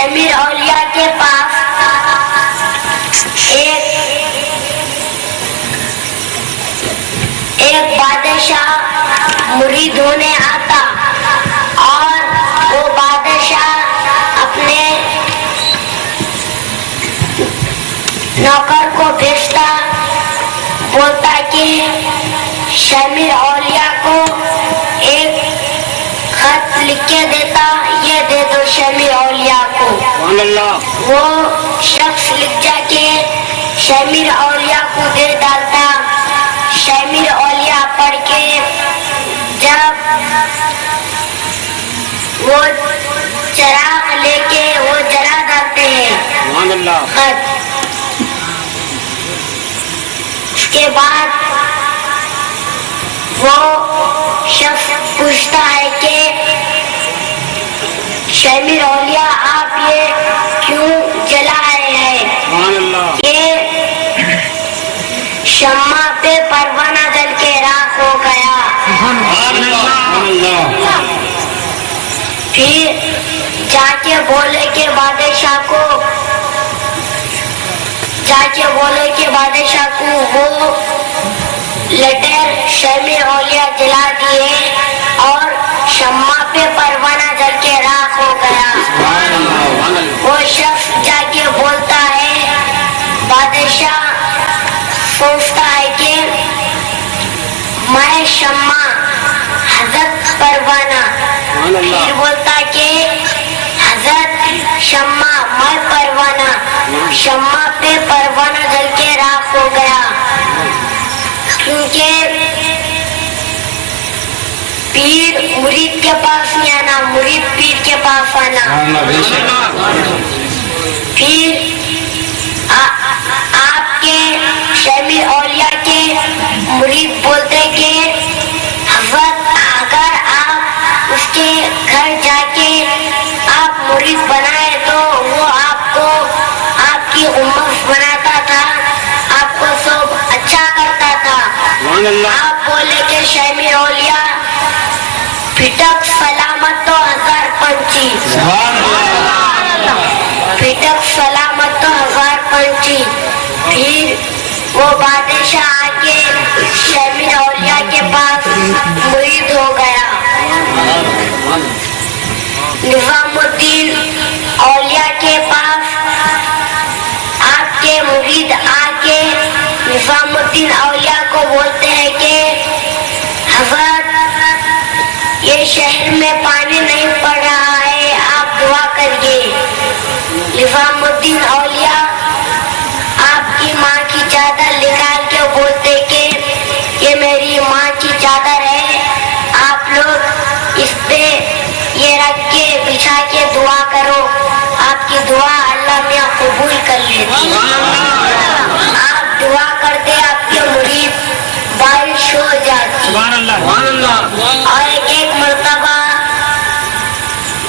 شامر اولیاء کے پاس ایک بادشاہ مرید ہونے آتا اور وہ بادشاہ اپنے نوکر کو بھیجتا، بولتا کہ شامر اولیاء کو ایک خط لکھ کے دیتا، یہ دے دو شامر اولیاء کو۔ وہ شخص لکھ جا کے شامر اولیاء کو دے ڈالتا۔ شامر اولیاء پڑھ کے جب وہ چراغ لے کے وہ جلا ڈالتے ہیں خط، اس کے بعد وہ شخص پوچھتا ہے کہ شامر اولیاء آپ یہ کیوں جلائے ہیں؟ یہ شمع پہ پروانہ جل کے راکھ ہو گیا۔ پھر جا کے بولے کہ بادشاہ کو وہ لیٹر شامر اولیاء جلا دیے اور شمع پہ پروانہ جل کے راکھ ہو گیا۔ وہ شخص جا کے بولتا ہے، بادشاہ سوچتا ہے کہ میں شمع، حضرت پروانہ، پھر بولتا کہ حضرت شمع میں پروانہ، شمع پہ پروانہ جل کے راکھ ہو گیا، کیونکہ پیر مرید کے پاس نہیں آنا، مرید پیر کے پاس آنا۔ پھر آپ کے شامر اولیاء کے مرید بولتے کہ حضرت اگر آپ اس کے گھر جا کے آپ مرید بنائے تو وہ آپ کو آپ کی امت بناتا تھا، آپ کو سب اچھا کرتا تھا۔ آپ بولے کہ شامر اولیاء پھٹک سلامت تو ہزار پنچھی، پھٹک سلامت تو ہزار پنچھی۔ پھر وہ بادشاہ آ کے شامر اولیاء کے پاس مرید ہو گیا۔ نظام الدین اولیاء کے پاس آپ کے مرید آ کے نظام الدین اولیاء کو بولتے ہیں کہ حضرت یہ شہر میں پانی نہیں پڑ رہا ہے، آپ دعا کریے۔ نظام الدین اولیاء آپ کی ماں کی چادر نکال کے بولتے کہ یہ میری ماں کی چادر ہے، آپ لوگ اس پہ یہ رکھ کے بچھا کے دعا کرو، آپ کی دعا اللہ میاں قبول کر لیتی۔ آپ دعا کرتے آپ کے مرید بارش ہو جاتی۔ اور ایک مرتبہ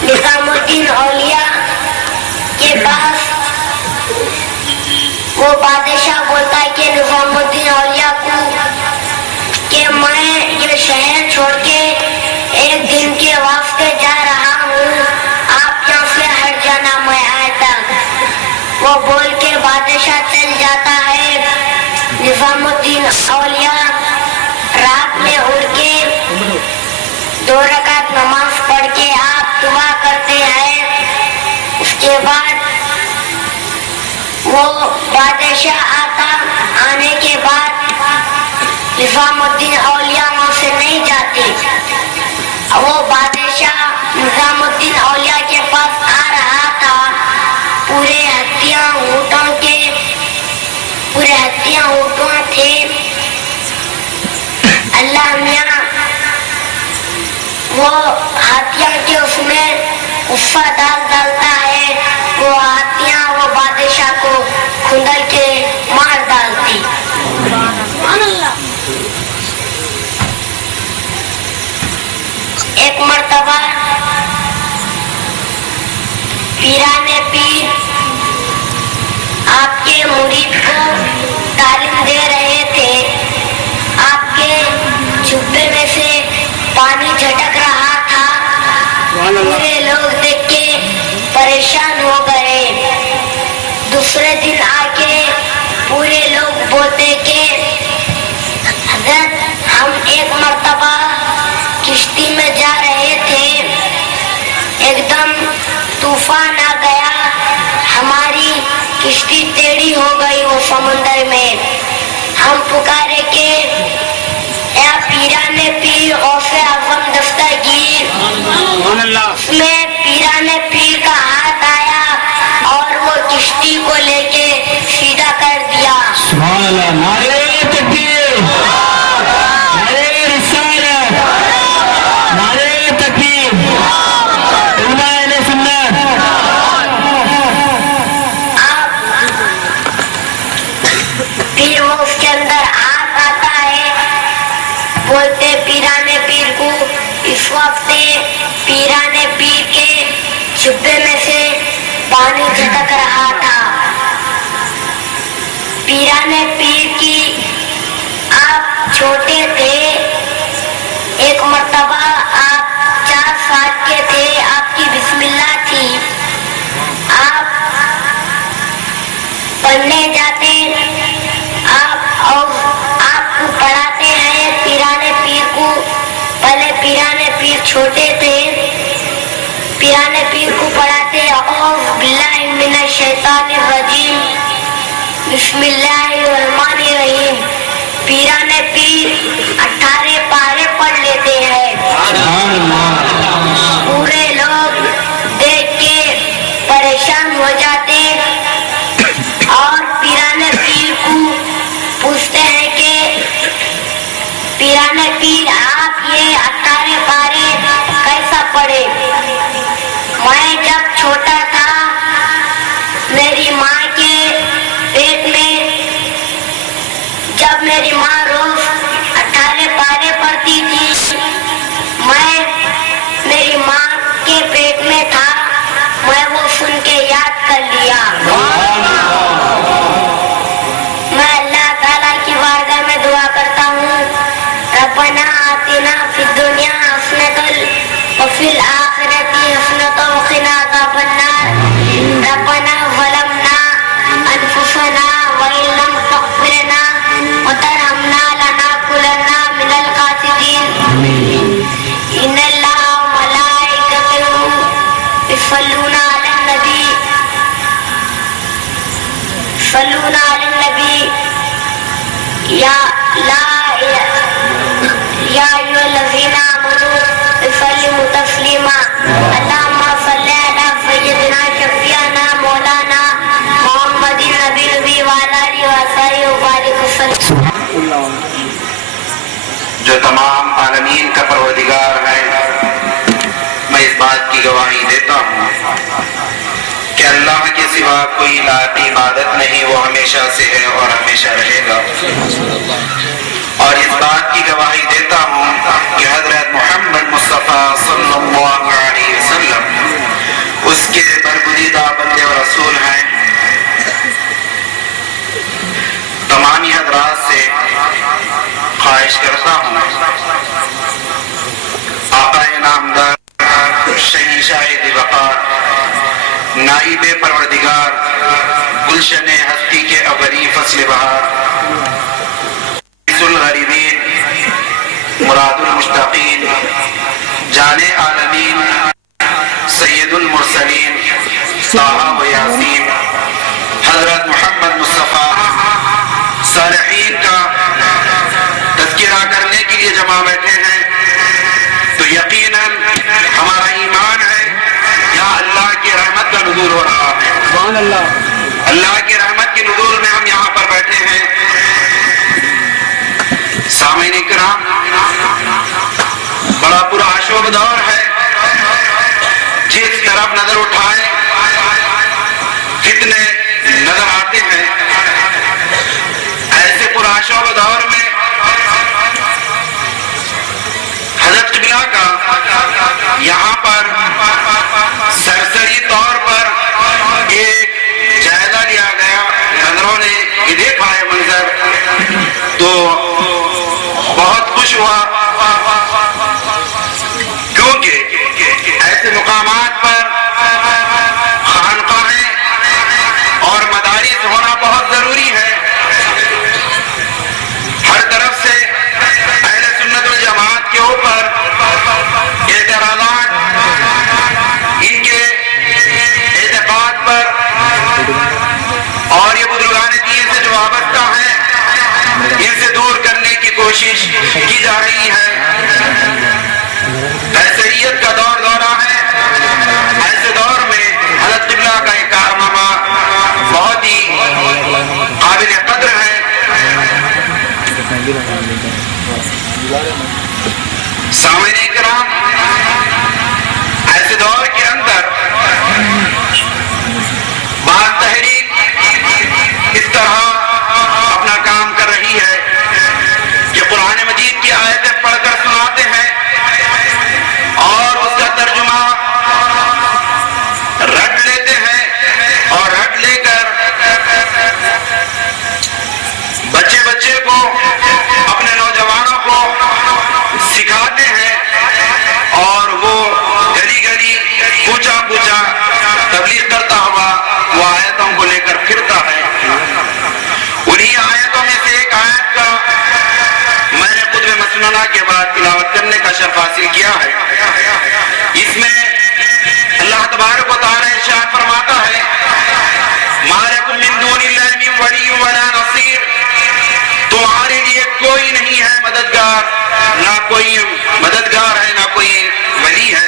نظام الدین اولیاء کے پاس وہ بادشاہ بولتا ہے کہ نظام الدین اولیاء کو کہ میں یہ شہر چھوڑ کے ایک دن کے واسطے جا رہا ہوں، آپ یہاں سے ہٹ جانا میں آئے تک۔ وہ بول کے بادشاہ چل جاتا ہے۔ نظام الدین اولیاء رات میں اٹھ کے 2 رکعت نماز پڑھ کے آپ دعا کرتے ہیں۔ اس کے بعد وہ بادشاہ آنے کے بعد نظام الدین اولیاء وہاں سے نہیں جاتے۔ وہ بادشاہ نظام الدین اولیاء کے پاس آ رہا تھا، پورے ہتھیاں اونٹوں تھے۔ اللہ میاں وہ ہاتھیاں کے اس میں غصہ ڈالتا ہے، وہ ہاتھیاں وہ بادشاہ کو کھندل کے مار ڈالتی۔ ایک مرتبہ پیرانے پیر آپ کے مرید کو تعلیم دے رہے تھے۔ آپ کے جبے میں سے پانی جھٹک رہا تھا، پورے لوگ دیکھ کے پریشان ہو گئے۔ میں جا رہے تھے، ایک دم طوفان آ گیا، ہماری کشتی ٹیڑھی ہو گئی وہ سمندر میں۔ ہم پکارے کہ اے پیران پیر غوث اعظم دستگیر، اس میں پیران پیر کا ہاتھ آیا اور وہ کشتی کو لے کے سیدھا کر دیا۔ سبحان اللہ، نعرہ تکبیر، نعرہ رسالت، نعرہ تکبیر، علماء اہل سنت۔ پھر وہ اس کے اندر ہاتھ آتا ہے، بولتے پیران پیر کو، اس وقت پیران پیر کے جبے میں سے پانی جھٹک رہا تھا۔ پیران پیر کی آپ چھوٹے تھے، ایک مرتبہ آپ 4 سال کے تھے، آپ کی بسم اللہ تھی، آپ پڑھنے جاتے، آپ کو پڑھاتے ہیں پیران پیر کو۔ پہلے پیران پیر چھوٹے تھے، پیران پیر کو پڑھاتے اعوذ باللہ من الشیطان الرجیم بسم اللہ الرحمن الرحیم۔ پیران پیر 18 پارے پڑھ لیتے ہیں۔ پورے لوگ دیکھ کے پریشان ہو جاتے اور پیران پیر کو پوچھتے ہیں کہ پیران پیر آپ یہ 18 پارے کیسا پڑھے؟ میں جب چھوٹا تھا میری ماں کے پیٹ میں، جب میری ماں روز 18 پارے پڑھتی تھی، میں میری ماں کے پیٹ میں تھا، میں وہ سن کے یاد کر لیا۔ میں اللہ تعالیٰ کی بارگاہ میں دعا کرتا ہوں، ربنا آتنا فی الدنیا حسنۃ وفی الآخرۃ حسنۃ وقنا عذاب النار، ربنا ظلمنا انفسنا وإن لم تغفر لنا وترحمنا لنكونن من الخاسرین۔ ان اللہ وملائکتہ یصلون علی النبی، صلون علی النبی یا ایھا الذین آمنوا صلوا تسلیما، اللہم صل علی سیدنا شفیعنا مولانا محمد النبی وعلی آلہ وصحبہ وبارک وسلم۔ جو تمام عالمین کا پروردگار ہے، میں اس بات کی گواہی دیتا ہوں کہ اللہ کے سوا کوئی لائق عبادت نہیں، وہ ہمیشہ سے ہے اور ہمیشہ رہے گا۔ اور اس بات کی گواہی دیتا ہوں کہ حضرت محمد مصطفیٰ صلی اللہ علیہ وسلم اس کے برگزیدہ بندے و رسول ہیں۔ تمامی حضرات سے خواہش کرتا ہوں، آقا نامدار شہنشاہ وقار، نائب پروردگار، گلشن ہستی کے ابری فصل بہار، الغریبین، مراد المشتاقین، جان عالمین، سید المرسلین، طٰہٰ و یاسین، حضرت محمد مصطفیٰ صالحین کا تذکرہ کرنے کے لیے جمع بیٹھے ہیں، تو یقیناً ہمارا ایمان ہے یہاں اللہ کی رحمت کا نزول ہو رہا ہے۔ سبحان اللہ، اللہ کی رحمت کے نزول میں ہم یہاں پر بیٹھے ہیں۔ سامعین کرام، بڑا پرآشوب دور ہے، جس طرف نظر اٹھائیں فتنے نظر آتے ہیں۔ ایسے پرآشوب دور میں حضرت قبلہ کا یہاں پر سرسری طور پر ایک جائزہ لیا گیا، نظروں نے یہ دیکھا ہے منظر تو بہت خوش ہوا، کیونکہ ایسے مقامات پر خانقاہیں اور مدارس ہونا بہت ضروری ہے۔ ہر طرف سے اہل سنت والجماعت کے اوپر کوشش کی جا رہی ہے. عیسائیت کا دور دورہ ہے. ایسے دور میں حضرت قبلہ کا ایک کارنامہ بہت ہی قابل قدر ہے. سامعین کرام، ایسے دور کے اندر بعض تحریک اس طرح اپنا کام کر رہی ہے کہ قرآن مجید کی آیتیں پڑھ کر سناتے ہیں اور اس کا ترجمہ رٹ لیتے ہیں اور رٹ لے کر بچے کو اپنے نوجوانوں کو سکھاتے ہیں اور وہ گلی گلی کوچا کوچا تبلیغ کرتا ہوا وہ آیتوں کو لے کر پھرتا ہے. انہی آیتوں میں سے ایک آیت کا میں نے خطبہ مسنونہ کے بعد تلاوت کرنے کا شرف حاصل کیا ہے. اس میں اللہ تبارک و تعالی ارشاد فرماتا ہے مَا لَكُم مِّن دُونِ اللَّهِ مِن وَلِيٍّ وَلَا نَصِيرٍ، تمہارے لیے کوئی نہیں ہے مددگار، نہ کوئی مددگار ہے نہ کوئی ولی ہے.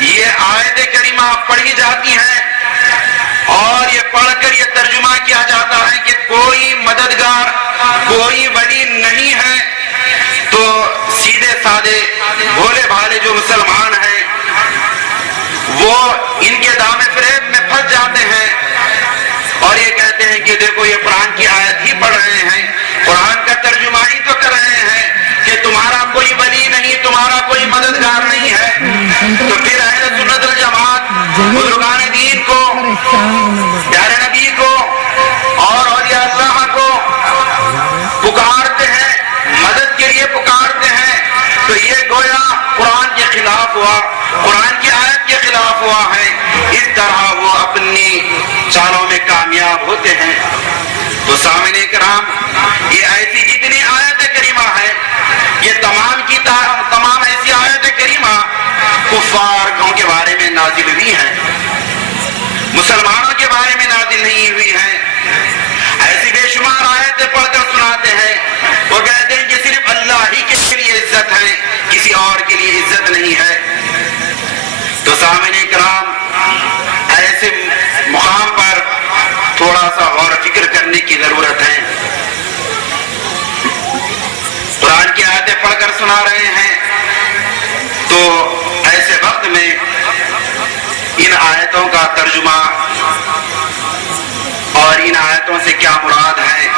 یہ آیت کریمہ پڑھی جاتی ہے اور یہ پڑھ کر یہ ترجمہ کیا جاتا ہے کہ کوئی مددگار کوئی ولی نہیں ہے. تو سیدھے سادے بھولے بھالے جو مسلمان ہیں وہ ان کے دام فریب میں پھنس جاتے ہیں اور یہ کہتے ہیں کہ دیکھو یہ قرآن کی آیت ہی پڑھ رہے ہیں، قرآن کا ترجمہ ہی تو کر رہے ہیں کہ تمہارا کوئی ولی نہیں، تمہارا کوئی مددگار نہیں ہے. تو پھر اہل سنت الجماعت بزرگان دین کو، پیارے نبی کو اور اولیاء اللہ کو پکارتے ہیں، مدد کے لیے پکارتے ہیں، تو یہ گویا قرآن کے خلاف ہوا، قرآن کی آیت کے خلاف ہوا ہے. اس طرح وہ اپنی چالوں میں کامیاب ہوتے ہیں. تو سامعین کرام، یہ ایسی جتنی آیت کریمہ ہے یہ تمام کی تمام ایسی آیت کریمہ کفار کے بارے میں نازل ہوئی ہیں، مسلمانوں کے بارے میں نازل نہیں ہوئی ہیں. ایسی بے شمار آیتیں پڑھ کر سناتے ہیں. وہ کہتے ہیں کہ صرف اللہ ہی کے لیے عزت ہے، کسی اور کے لیے عزت نہیں ہے. تو سامعین کرام، ایسے مقام پر تھوڑا سا غور و فکر کرنے کی ضرورت ہے. قرآن کی آیتیں پڑھ کر سنا رہے ہیں تو ایسے وقت میں ان آیتوں کا ترجمہ اور ان آیتوں سے کیا مراد ہے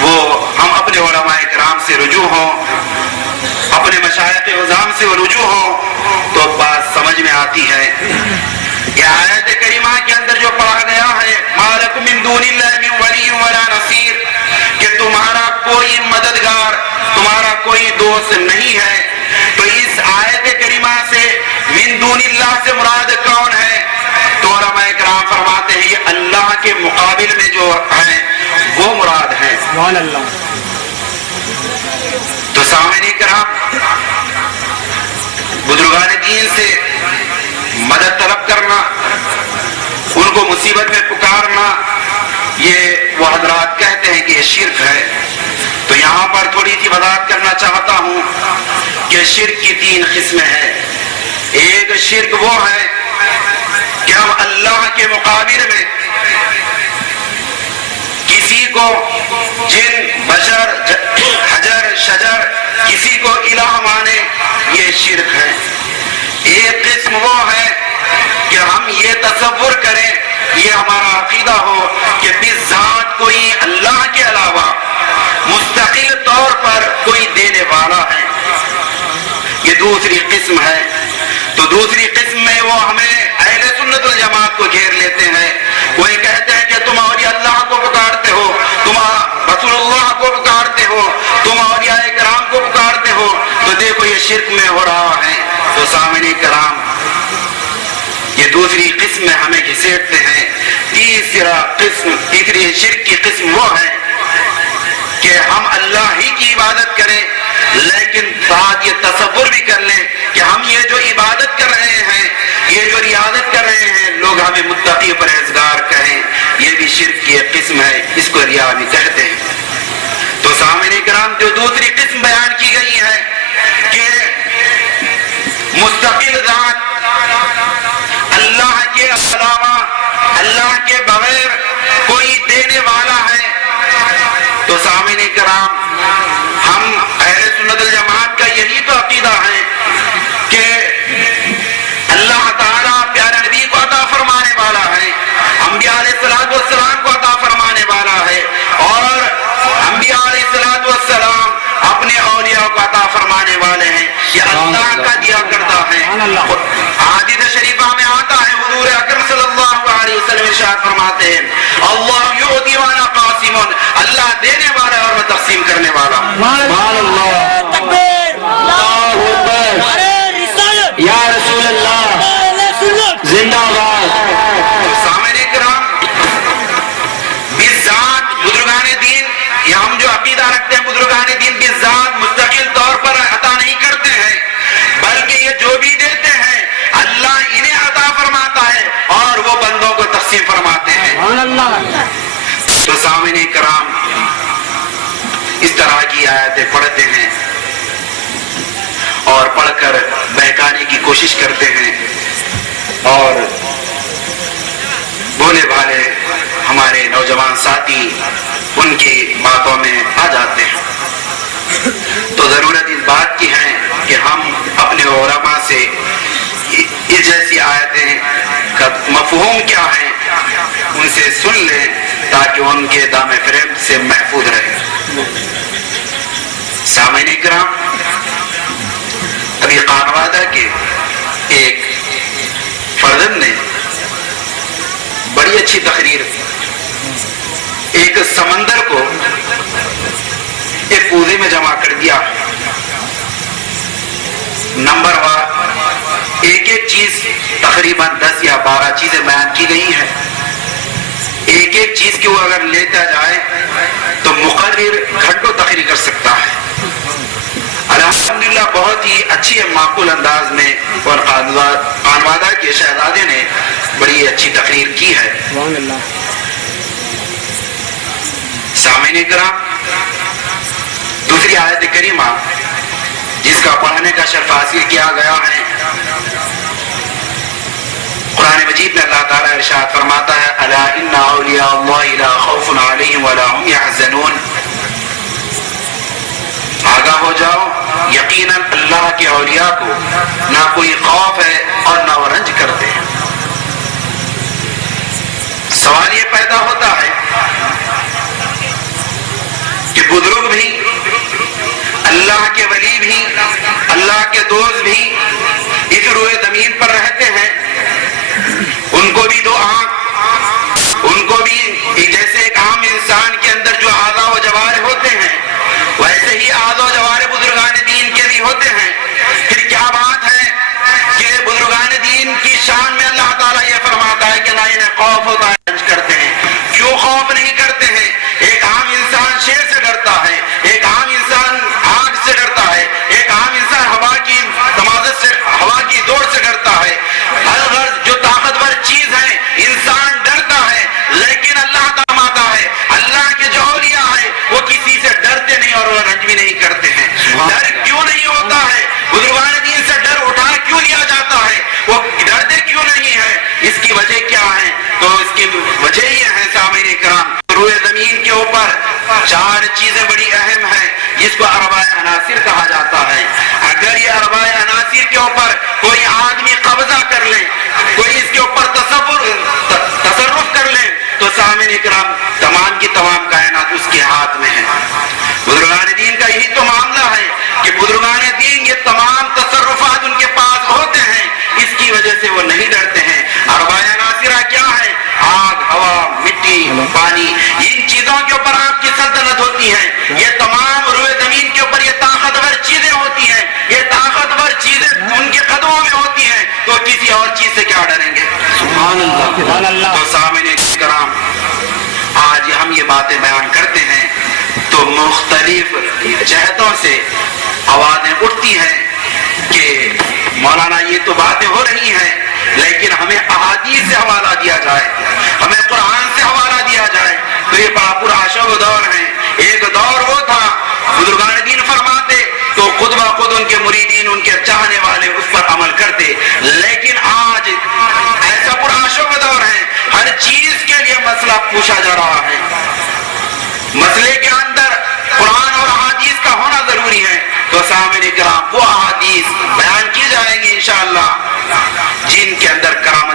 وہ ہم اپنے علماء کرام سے رجوع ہوں، اپنے مشائخ عظام سے رجوع ہوں تو بات سمجھ میں آتی ہے. یہ آیت کریمہ کے اندر جو پڑھا گیا ہے مَا لَكُم مِّن دُونِ اللَّهِ مِن وَلِيٍّ وَلَا نَصِيرٍ، کہ تمہارا کوئی مددگار، تمہارا کوئی دوست نہیں ہے. تو اس آیت کریمہ سے من دون اللہ سے مراد کون ہے؟ تو علماء کرام فرماتے ہیں یہ اللہ کے مقابل میں جو ہیں وہ مراد ہے. سبحان اللہ. تو سامعین کرام، بزرگان دین سے مدد طلب کرنا، ان کو مصیبت میں پکارنا، یہ وہ حضرات کہتے ہیں کہ یہ شرک ہے. تو یہاں پر تھوڑی سی وضاحت کرنا چاہتا ہوں کہ شرک کی 3 قسمیں ہیں. ایک شرک وہ ہے کہ ہم اللہ کے مقابل میں کسی کو جن، بشر، حجر، شجر، کسی کو الہ مانے، یہ شرک ہے. ایک قسم وہ ہے کہ ہم یہ تصور کریں، یہ ہمارا عقیدہ ہو کہ بذات کوئی اللہ کے علاوہ مستقل طور پر کوئی دینے والا ہے. یہ دوسری قسم ہے. تو دوسری قسم میں وہ ہمیں اہل سنت الجماعت کو گھیر لیتے ہیں. وہ یہ کہتے ہیں کہ تم اولیاء اللہ کو پکارتے ہو، تم رسول اللہ کو پکارتے ہو، تم اولیاء کرام کو پکارتے ہو، تو دیکھو یہ شرک میں ہو رہا ہے. تو سامعین کرام، یہ دوسری قسم میں ہمیں گھسیٹتے ہیں. تیسری شرک کی قسم وہ ہے کہ ہم اللہ ہی کی عبادت کریں لیکن ساتھ یہ تصور بھی کر لیں کہ ہم یہ جو عبادت کر رہے ہیں، یہ جو ریاضت کر رہے ہیں، لوگ ہمیں متقی پرہیزگار کہیں. یہ بھی شرک کی ایک قسم ہے، اس کو ریا بھی کہتے ہیں. تو سامعین کرام، جو حدیث شریفہ میں آتا ہے حضور اکرم صلی اللہ علیہ وسلم ارشاد فرماتے ہیں اللہ یعطی وانا قاسم، اللہ دینے والا اور میں تقسیم کرنے والا ہوں۔ تکبیر، اللہ اکبر، یا رسول اللہ زندہ باد۔ تو سامعین کرام، بالذات بزرگان دین، یہ ہم جو عقیدہ رکھتے ہیں بزرگان دین بالذات مستقل طور پر عطا نہیں کرتے ہیں، بلکہ یہ جو بھی دیتے ہیں اللہ انہیں عطا فرماتا ہے اور وہ بندوں کو تقسیم فرماتے ہیں۔ تو سامعین کرام، اس طرح کی آیتیں پڑھتے ہیں اور پڑھ کر بہکانے کی کوشش کرتے ہیں اور بولے بھالے ہمارے نوجوان ساتھی ان کی باتوں میں آ جاتے ہیں۔ تو ضرورت اس بات کی ہے کہ ہم اپنے علماء سے اس جیسی آیتیں کا مفہوم کیا ہے ان سے سن لیں تاکہ ان کے دامِ فریب سے محفوظ رہے۔ سامعین کرام، ابھی قانوادہ کے ایک فرزند نے بڑی اچھی تقریر، ایک سمندر کو ایک کوزے میں جمع کر دیا، نمبر وار ایک ایک چیز تقریباً 10 یا 12 چیزیں بیان کی گئی ہیں۔ ایک ایک چیز کی وہ اگر لیتا جائے تو مقرر گھنٹوں تقریر کر سکتا ہے۔ الحمدللہ بہت ہی اچھی معقول انداز میں اور قانوادہ کے شہزادے نے بڑی اچھی تقریر کی ہے۔ سامعین کرام، دوسری آیت کریمہ جس کا پڑھنے کا شرف حاصل کیا گیا ہے، قرآن مجید میں اللہ تعالیٰ ارشاد فرماتا ہے الا ان اولیاء اللہ لا خوف علیہم ولا هم يحزنون، آگاہ ہو جاؤ، یقیناً اللہ کے اولیاء کو نہ کوئی خوف ہے اور نہ وہ رنج کرتے ہیں۔ سوال یہ پیدا ہوتا ہے کہ بزرگ بھی، اللہ کے ولی بھی، اللہ کے دوست بھی اس روئے زمین پر رہتے ہیں، ان کو بھی دو آنکھ، ان کو بھی جیسے ایک عام انسان کے اندر جو اعضاء و جوارح ہوتے ہیں ویسے ہی اعضاء و جوارح بزرگان دین کے بھی ہوتے ہیں۔ پھر کیا بات ہے کہ بزرگان دین کی شان میں اللہ تعالیٰ یہ فرماتا ہے کہ نہ انہیں خوف ہوتا ہے، رنج کرتے ہیں۔ کیوں خوف نہیں کرتے ہیں؟ ایک عام انسان شیر سے ڈرتا ہے، ایک عام انسان آگ سے ڈرتا ہے، ایک عام انسان ہوا کی تمازت سے، ہوا کی دوڑ سے ڈرتا ہے۔ ہر غرض جو طاقتور چیز ہے انسان ڈرتا ہے، لیکن اللہ فرماتا ہے اللہ کے جو اولیاء ہیں وہ کسی سے ڈرتے نہیں اور وہ رنج بھی نہیں کرتے ہیں۔ ڈر کیوں نہیں ہوتا ہے؟ بزرگان دین سے ڈر اٹھا کیوں لیا جاتا ہے؟ وہ ڈرتے کیوں نہیں ہے؟ اس کی وجہ کیا ہے؟ تو اس کی وجہ یہ ہے سامعین کرام، روئے زمین کے اوپر 4 چیزیں بڑی اہم ہیں جس کو اربع عناصر کہا جاتا ہے۔ اگر یہ اربع عناصر کے اوپر کوئی آدمی قبضہ کر لے، کوئی اس کے اوپر تصرف کر لے تو سامعین کرام تمام کی تمام کائنات اس کے ہاتھ میں ہے۔ بزرگان دین کا یہی تو معاملہ ہے کہ بزرگان دین یہ تمام تصرفات ان کے پاس ہوتے ہیں، اس کی وجہ سے وہ نہیں ڈرتے ہیں۔ اربع عناصر کیا ہے؟ آگ، ہوا، مٹی، پانی، ان چیزوں کے اوپر آپ کی سلطنت ہوتی ہے۔ یہ تمام روئے زمین کے اوپر یہ طاقتور چیزیں ہوتی ہیں، یہ طاقتور چیزیں ان کے قدموں میں ہوتی ہیں، تو کسی اور چیز سے کیا ڈریں گے؟ سبحان اللہ۔ تو سامعین کرام، آج ہم یہ باتیں بیان کرتے ہیں تو مختلف جہتوں سے آوازیں اٹھتی ہیں کہ مولانا یہ تو باتیں ہو رہی ہیں لیکن ہمیں احادیث سے حوالہ دیا جائے، ہمیں قرآن سے حوالہ دیا جائے۔ تو یہ بڑا پرعشق دور ہے۔ ایک دور وہ تھا بزرگان دین فرماتے تو خود بخود ان کے مریدین، ان کے چاہنے والے اس پر عمل کرتے، لیکن آج ایسا پرعشق دور ہے، ہر چیز کے لیے مسئلہ پوچھا جا رہا ہے۔ مسئلے کے اندر قرآن اور احادیث کا ہونا ضروری ہے۔ تو سامعین کرام، وہ احادیث بیان کی جائیں گی انشاءاللہ جن کے اندر کرامات